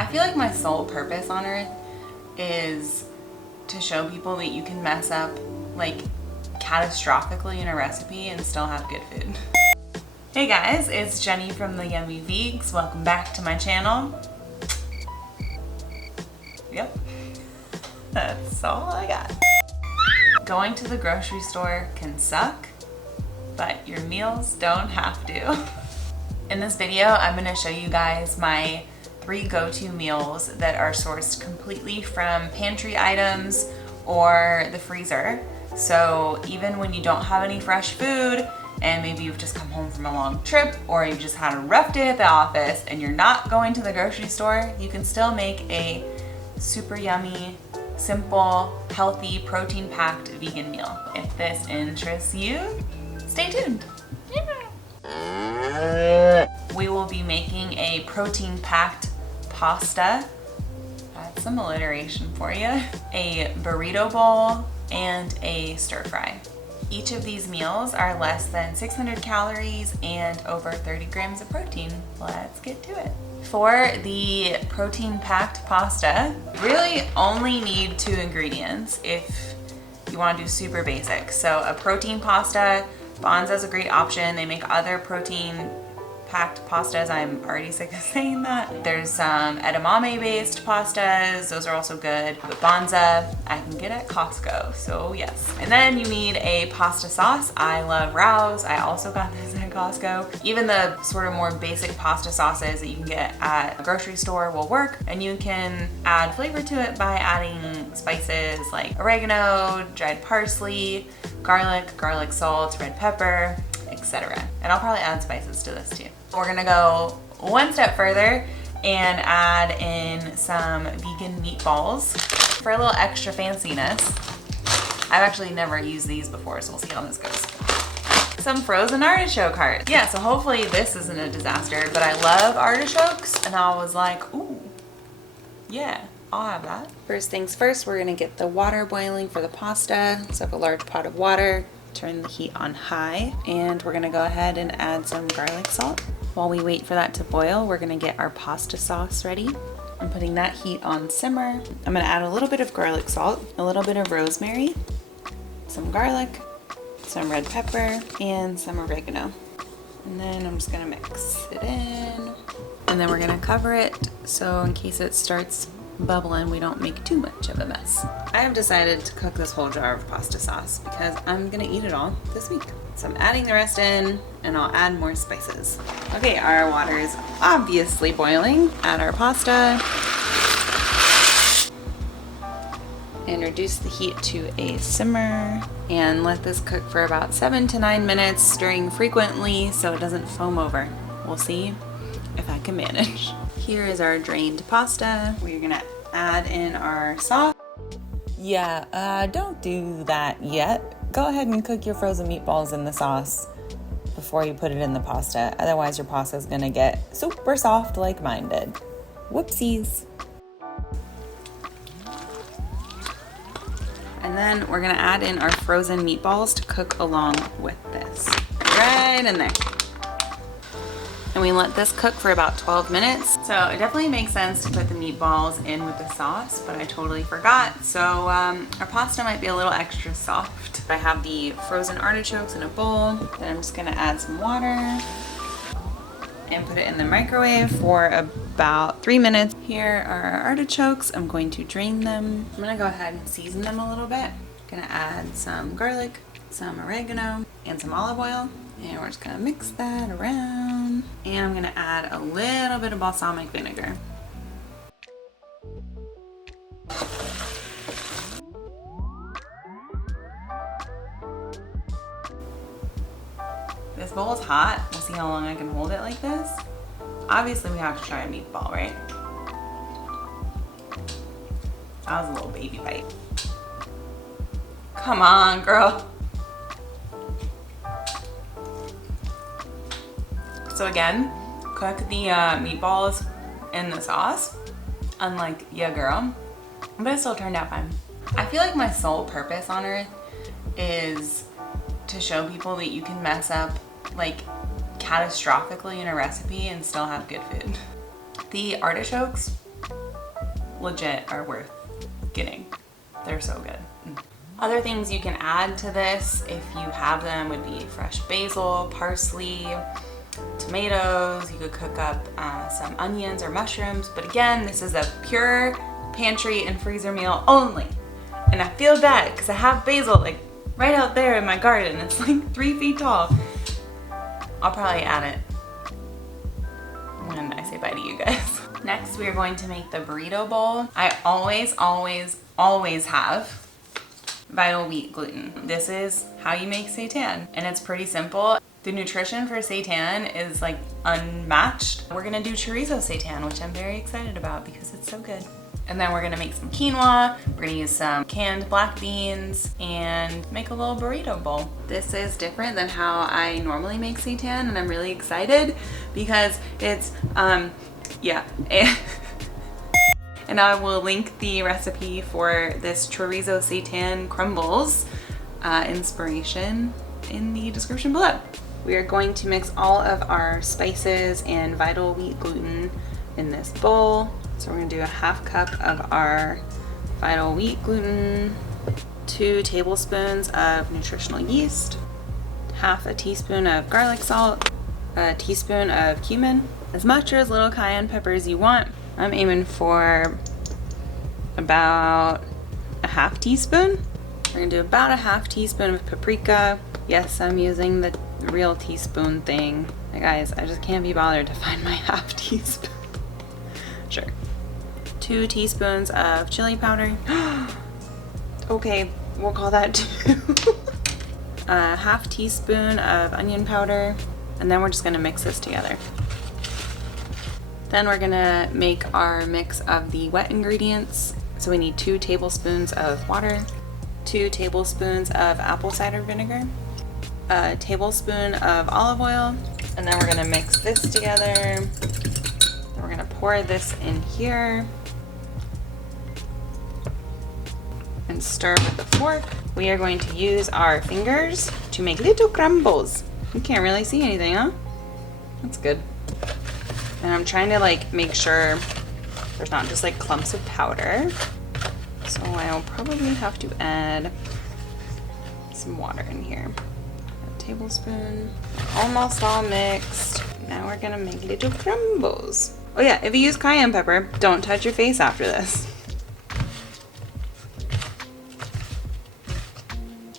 I feel like my sole purpose on earth is to show people that you can mess up like catastrophically in a recipe and still have good food. Hey guys, it's Jenny from the Yummy Vegs. Welcome back to my channel. Yep, that's all I got. Going to the grocery store can suck, but your meals don't have to. In this video, I'm gonna show you guys my 3 go-to meals that are sourced completely from pantry items or the freezer. So even when you don't have any fresh food and maybe you've just come home from a long trip or you've just had a rough day at the office and you're not going to the grocery store, you can still make a super yummy, simple, healthy, protein-packed vegan meal. If this interests you, stay tuned. We will be making a protein-packed pasta, that's some alliteration for you, a burrito bowl, and a stir fry. Each of these meals are less than 600 calories and over 30 grams of protein. Let's get to it. For the protein-packed pasta, you really only need 2 ingredients if you want to do super basic. So a protein pasta, Bonza's a great option. They make other protein-packed pastas. I'm already sick of saying that. There's some edamame based pastas. Those are also good. But Bonza, I can get at Costco, so yes. And then you need a pasta sauce. I love Rao's. I also got this at Costco. Even the sort of more basic pasta sauces that you can get at a grocery store will work. And you can add flavor to it by adding spices like oregano, dried parsley, garlic salt, red pepper, etc. And I'll probably add spices to this too. We're gonna go one step further and add in some vegan meatballs for a little extra fanciness. I've actually never used these before, so we'll see how this goes. Some frozen artichoke hearts. Yeah, so hopefully this isn't a disaster, but I love artichokes and I was like, ooh, yeah, I'll have that. First things first, we're gonna get the water boiling for the pasta. So I have a large pot of water. Turn the heat on high, and we're gonna go ahead and add some garlic salt. While we wait for that to boil, we're gonna get our pasta sauce ready. I'm putting that heat on simmer. I'm gonna add a little bit of garlic salt, a little bit of rosemary, some garlic, some red pepper, and some oregano. And then I'm just gonna mix it in. And then we're gonna cover it, so in case it starts bubbling, we don't make too much of a mess. I have decided to cook this whole jar of pasta sauce because I'm gonna eat it all this week. So I'm adding the rest in and I'll add more spices. Okay, our water is obviously boiling. Add our pasta and reduce the heat to a simmer and let this cook for about 7 to 9 minutes, stirring frequently so it doesn't foam over. We'll see if I can manage. Here is our drained pasta. We're gonna add in our sauce. Yeah, don't do that yet. Go ahead and cook your frozen meatballs in the sauce before you put it in the pasta. Otherwise your pasta is gonna get super soft like mine did. Whoopsies. And then we're gonna add in our frozen meatballs to cook along with this. Right in there. And we let this cook for about 12 minutes. So it definitely makes sense to put the meatballs in with the sauce, but I totally forgot. So our pasta might be a little extra soft. I have the frozen artichokes in a bowl. Then I'm just gonna add some water and put it in the microwave for about 3 minutes. Here are our artichokes. I'm going to drain them. I'm gonna go ahead and season them a little bit. Gonna add some garlic, some oregano, and some olive oil. And we're just gonna mix that around. And I'm gonna add a little bit of balsamic vinegar. This bowl is hot. We'll see how long I can hold it like this. Obviously we have to try a meatball, right? That was a little baby bite. Come on, girl. So again, cook the meatballs in the sauce, unlike ya girl, but it still turned out fine. I feel like my sole purpose on earth is to show people that you can mess up like catastrophically in a recipe and still have good food. The artichokes legit are worth getting. They're so good. Other things you can add to this, if you have them, would be fresh basil, parsley, tomatoes. You could cook up some onions or mushrooms. But again, this is a pure pantry and freezer meal only. And I feel bad because I have basil like right out there in my garden. It's like 3 feet tall. I'll probably add it when I say bye to you guys. Next, we are going to make the burrito bowl. I always have vital wheat gluten. This is how you make seitan, and it's pretty simple. The nutrition for seitan is like unmatched. We're gonna do chorizo seitan, which I'm very excited about because it's so good. And then we're gonna make some quinoa. We're gonna use some canned black beans and make a little burrito bowl. This is different than how I normally make seitan, and I'm really excited because it's, yeah. And I will link the recipe for this chorizo seitan crumbles inspiration in the description below. We are going to mix all of our spices and vital wheat gluten in this bowl. So we're gonna do a 1/2 cup of our vital wheat gluten, 2 tablespoons of nutritional yeast, 1/2 teaspoon of garlic salt, a teaspoon of cumin, as much or as little cayenne pepper as you want. I'm aiming for about a 1/2 teaspoon. We're gonna do about a 1/2 teaspoon of paprika. Yes, I'm using the real teaspoon thing. Guys, I just can't be bothered to find my 1/2 teaspoon. Sure. 2 teaspoons of chili powder. Okay, we'll call that 2. A 1/2 teaspoon of onion powder. And then we're just gonna mix this together. Then we're gonna make our mix of the wet ingredients. So we need 2 tablespoons of water, 2 tablespoons of apple cider vinegar, a tablespoon of olive oil, and then we're gonna mix this together. Then we're gonna pour this in here and stir with a fork. We are going to use our fingers to make little crumbles. You can't really see anything, huh? That's good. And I'm trying to like make sure there's not just like clumps of powder. So I'll probably have to add some water in here. A tablespoon. Almost all mixed. Now we're gonna make little crumbles. Oh yeah, if you use cayenne pepper, don't touch your face after this.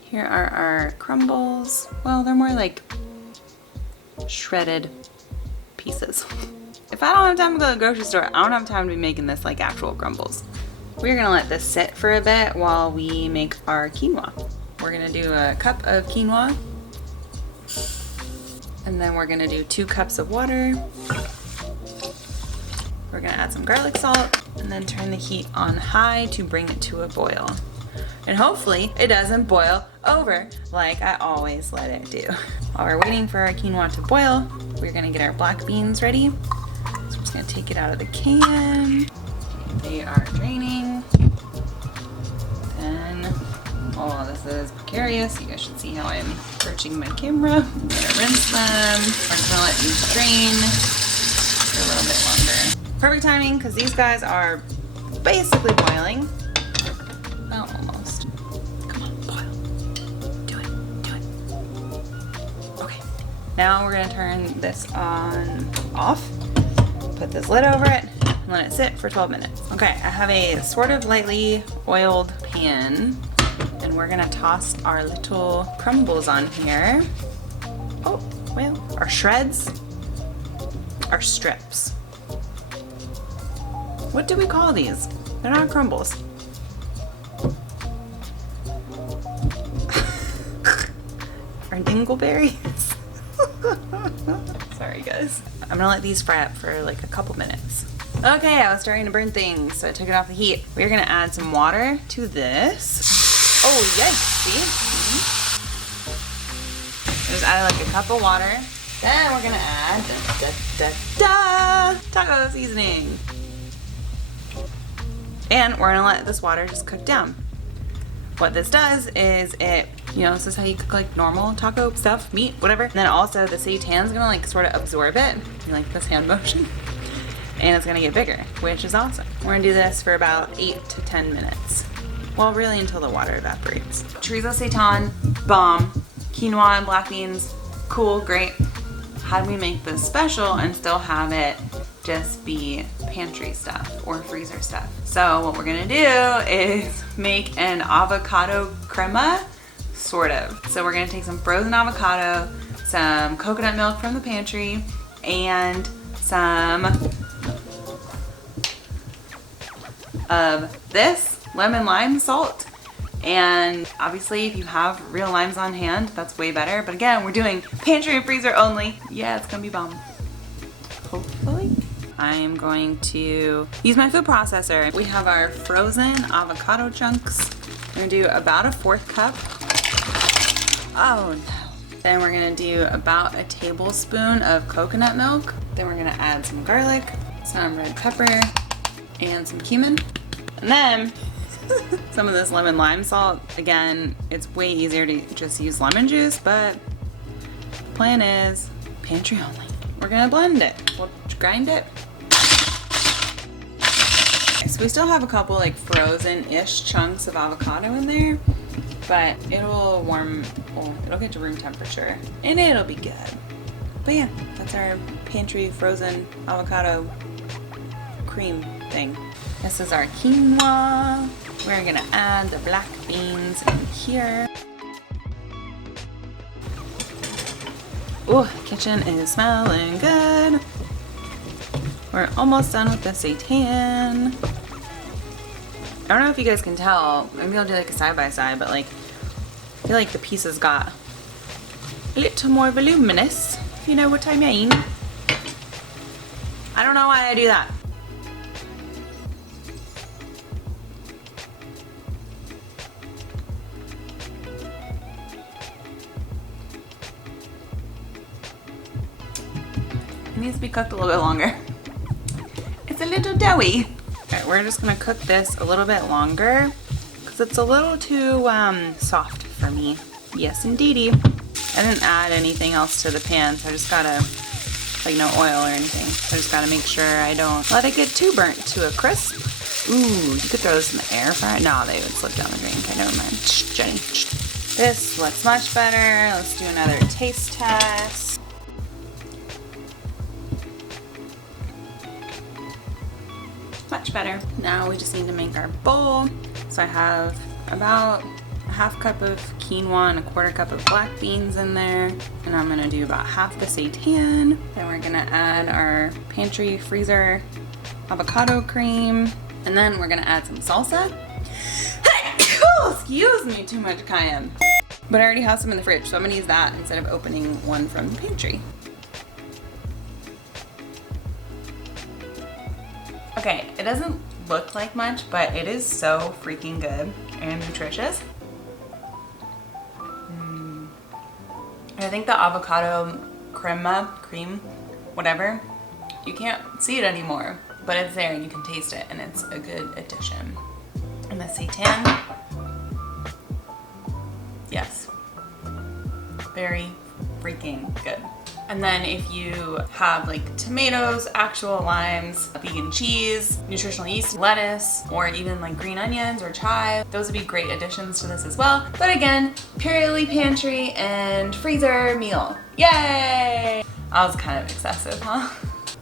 Here are our crumbles. Well, they're more like shredded pieces. If I don't have time to go to the grocery store, I don't have time to be making this like actual crumbles. We're gonna let this sit for a bit while we make our quinoa. We're gonna do a cup of quinoa, and then we're gonna do 2 cups of water. We're gonna add some garlic salt, and then turn the heat on high to bring it to a boil. And hopefully it doesn't boil over like I always let it do. While we're waiting for our quinoa to boil, we're gonna get our black beans ready. So I'm just gonna take it out of the can. They are draining. Then, oh, this is precarious. You guys should see how I'm perching my camera. I'm gonna rinse them. We're just gonna let these drain for a little bit longer. Perfect timing, because these guys are basically boiling. Well, almost. Come on, boil. Do it. Okay. Now we're gonna turn this off. Put this lid over it. Let it sit for 12 minutes. Okay, I have a sort of lightly oiled pan, and we're gonna toss our little crumbles on here. Oh, well, our shreds, our strips. What do we call these? They're not crumbles. Our dingleberries. Sorry guys. I'm gonna let these fry up for like a couple minutes. Okay, I was starting to burn things, so I took it off the heat. We're gonna add some water to this. Oh, yikes, see? Just added like a cup of water. Then we're gonna add taco seasoning. And we're gonna let this water just cook down. What this does is it, you know, this is how you cook like normal taco stuff, meat, whatever. And then also the seitan's gonna like sort of absorb it. You like this hand motion? and it's gonna get bigger, which is awesome. We're gonna do this for about 8 to 10 minutes. Well, really until the water evaporates. Chorizo seitan, bomb. Quinoa and black beans, cool, great. How do we make this special and still have it just be pantry stuff or freezer stuff? So what we're gonna do is make an avocado crema, sort of. So we're gonna take some frozen avocado, some coconut milk from the pantry, and some of this lemon lime salt. And obviously if you have real limes on hand, that's way better. But again, we're doing pantry and freezer only. Yeah, it's gonna be bomb. Hopefully. I am going to use my food processor. We have our frozen avocado chunks. We're gonna do about a 1/4 cup. Oh no. Then we're gonna do about a tablespoon of coconut milk. Then we're gonna add some garlic, some red pepper, and some cumin. And then some of this lemon lime salt. Again, it's way easier to just use lemon juice, but the plan is pantry only. We're gonna blend it. We'll grind it. Okay, so we still have a couple like frozen-ish chunks of avocado in there, but it'll it'll get to room temperature and it'll be good. But yeah, that's our pantry frozen avocado cream thing. This is our quinoa. We're gonna add the black beans in here. Ooh, the kitchen is smelling good. We're almost done with the seitan. I don't know if you guys can tell. Maybe I'll do like a side-by-side, but like, I feel like the pieces got a little more voluminous, if you know what I mean. I don't know why I do that. It needs to be cooked a little bit longer. It's a little doughy. Okay, we're just gonna cook this a little bit longer because it's a little too soft for me. Yes, indeedy. I didn't add anything else to the pan, so I just gotta, like no oil or anything. So I just gotta make sure I don't let it get too burnt to a crisp. Ooh, you could throw this in the air fryer. No, they would slip down the drain. Okay, never mind. Shh, Jenny. Shh. This looks much better. Let's do another taste test. Much better. Now we just need to make our bowl. So I have about a 1/2 cup of quinoa and a 1/4 cup of black beans in there. And I'm gonna do about half the seitan. Then we're gonna add our pantry freezer avocado cream. And then we're gonna add some salsa. Oh, excuse me, too much cayenne. But I already have some in the fridge, so I'm gonna use that instead of opening one from the pantry. Okay, it doesn't look like much, but it is so freaking good and nutritious. And I think the avocado cream, whatever, you can't see it anymore, but it's there and you can taste it, and it's a good addition. And the seitan, yes, very freaking good. And then if you have like tomatoes, actual limes, vegan cheese, nutritional yeast, lettuce, or even like green onions or chive, those would be great additions to this as well. But again, purely pantry and freezer meal. Yay! That was kind of excessive, huh?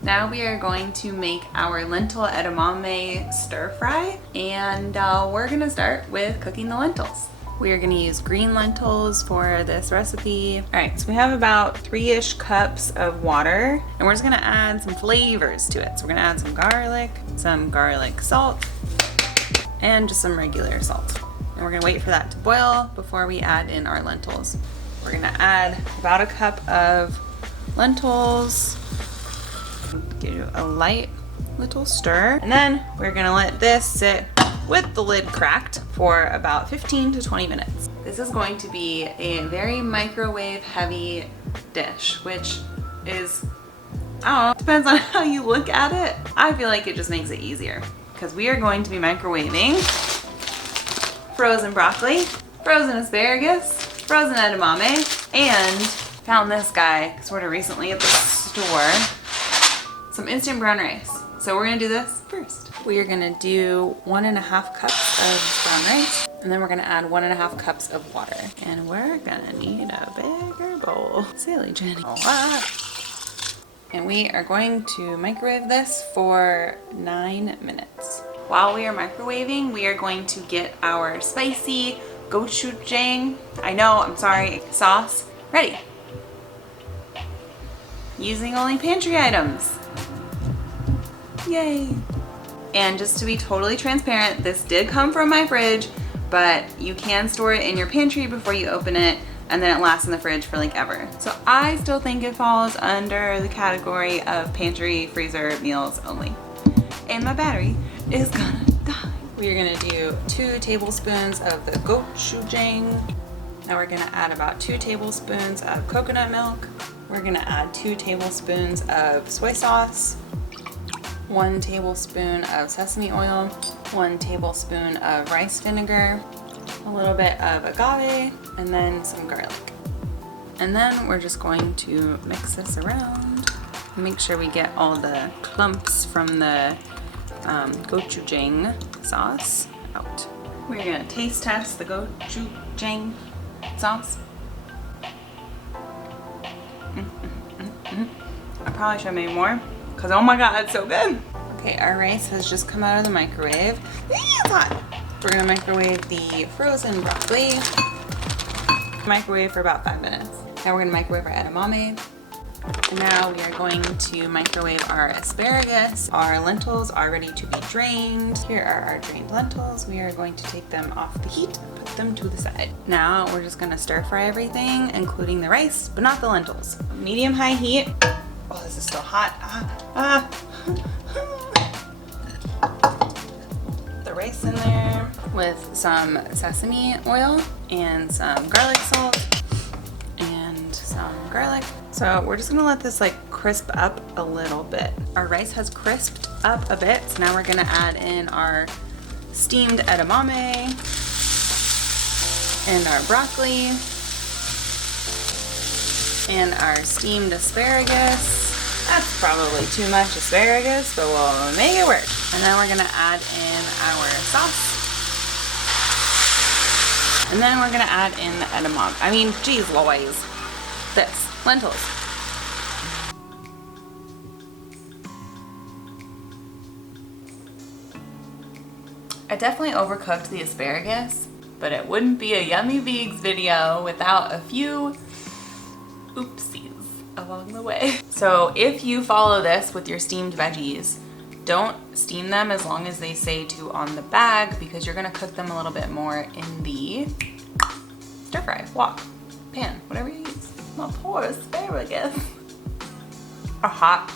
Now we are going to make our lentil edamame stir fry, and we're gonna start with cooking the lentils. We are gonna use green lentils for this recipe. All right, so we have about 3-ish cups of water, and we're just gonna add some flavors to it. So we're gonna add some garlic salt, and just some regular salt. And we're gonna wait for that to boil before we add in our lentils. We're gonna add about a cup of lentils, give a light little stir, and then we're gonna let this sit with the lid cracked for about 15 to 20 minutes. This is going to be a very microwave heavy dish, which is, I don't know, depends on how you look at it. I feel like it just makes it easier because we are going to be microwaving frozen broccoli, frozen asparagus, frozen edamame, and found this guy sort of recently at the store, some instant brown rice. So we're gonna do this first. We are gonna do 1.5 cups of brown rice, and then we're gonna add 1.5 cups of water. And we're gonna need a bigger bowl. Silly Jenny. And we are going to microwave this for 9 minutes. While we are microwaving, we are going to get our spicy gochujang, sauce ready. Using only pantry items. Yay. And just to be totally transparent, this did come from my fridge, but you can store it in your pantry before you open it, and then it lasts in the fridge for like ever. So I still think it falls under the category of pantry freezer meals only. And my battery is gonna die. We are gonna do 2 tablespoons of the gochujang. Now we're gonna add about 2 tablespoons of coconut milk. We're gonna add 2 tablespoons of soy sauce, 1 tablespoon of sesame oil, 1 tablespoon of rice vinegar, a little bit of agave, and then some garlic. And then we're just going to mix this around. Make sure we get all the clumps from the gochujang sauce out. We're gonna taste test the gochujang sauce. I probably should have made more, because oh my god, it's so good. Okay, our rice has just come out of the microwave. It's hot. We're gonna microwave the frozen broccoli. Microwave for about 5 minutes. Now we're gonna microwave our edamame. And now we are going to microwave our asparagus. Our lentils are ready to be drained. Here are our drained lentils. We are going to take them off the heat and put them to the side. Now we're just gonna stir fry everything, including the rice, but not the lentils. Medium-high heat. Oh, this is still hot. The rice in there with some sesame oil and some garlic salt and some garlic. So we're just gonna let this like crisp up a little bit. Our rice has crisped up a bit, so now we're gonna add in our steamed edamame and our broccoli and our steamed asparagus. That's probably too much asparagus, but we'll make it work. And then we're gonna add in our sauce. And then we're gonna add in the edamame. Geez Louise. This, lentils. I definitely overcooked the asparagus, but it wouldn't be a Yummy Vegs video without a few oopsies along the way. So if you follow this with your steamed veggies, don't steam them as long as they say to on the bag, because you're gonna cook them a little bit more in the stir fry, wok, pan, whatever you use. My poor asparagus are hot.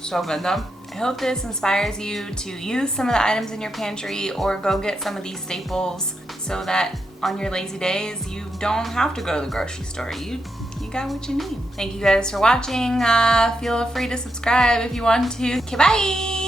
So good though. I hope this inspires you to use some of the items in your pantry or go get some of these staples so that on your lazy days you don't have to go to the grocery store. You got what you need. Thank you guys for watching. Feel free to subscribe if you want to. Okay, bye!